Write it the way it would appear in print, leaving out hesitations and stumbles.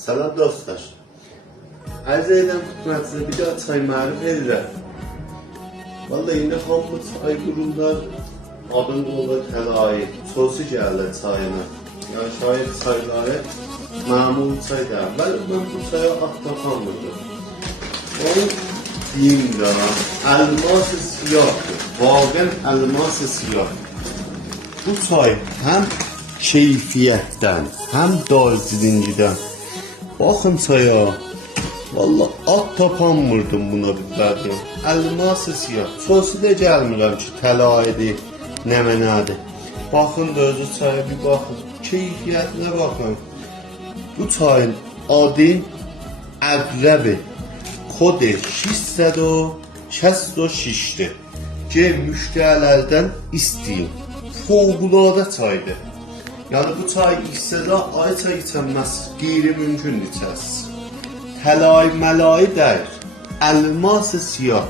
Salam dostlar. Arz edən xidmətinizə bir daha çay məruf edirəm. Vallahi indi hamı çay qururlar, adın olur təlayı, sosu gəlir çayına. Yəni şayet çayları məmul çay deyil. Mən bu çaya at tapanmırdım. Onu deyim də, elması siyahdır. Vaqən elması siyah. Bu çay həm keyfiyyətdən, həm darzilingidən. Baxın çaya. Vallahi at tapanmırdım buna bilərdim. Elması siyah. Sosu da gəlmirəm ki, təlayıdır, nəmənədir. Baxın da özü çaya bir baxın. Keyfiyyətinə baxın. Bu çayın adı Əqrəbi. Kodi 666'dir. Ki müştərilərdən istəyin. Fövqəladə çaydır. Yəni bu çay içsədə ay çay içənməz, qeyri-mümkün içəsiz. Təlayı məlayı deyil, elması siyah.